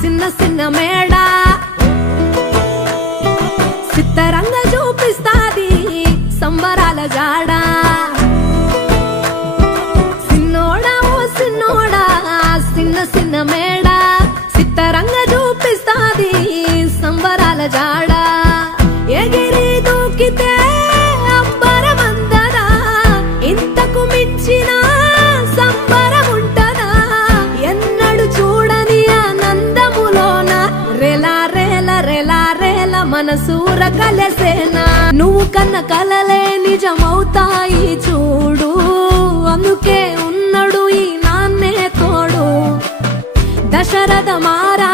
చిన్న చిన్న మేడ సిత్తరంగ చూపిస్తాది సంబరాల జాడ సిన్నోడా ఓ సిన్నోడా చిన్న చిన్న మేడ సిత్తరంగ చూపిస్తాది సంబరాల జాడ ఎగిరి దూకితే అంబరమందదా ఇంతకు మించిన సంబరం ఉంటదా ఎన్నడు చూడని ఆనందములోన రేలా రేల రేలా రేల మనసూర కలసేనా నువ్వు కన్న కలలే నిజమవుతాయి చూడు అందుకే ఉన్నడు ఈ నాన్నే తోడు దశరథ మారా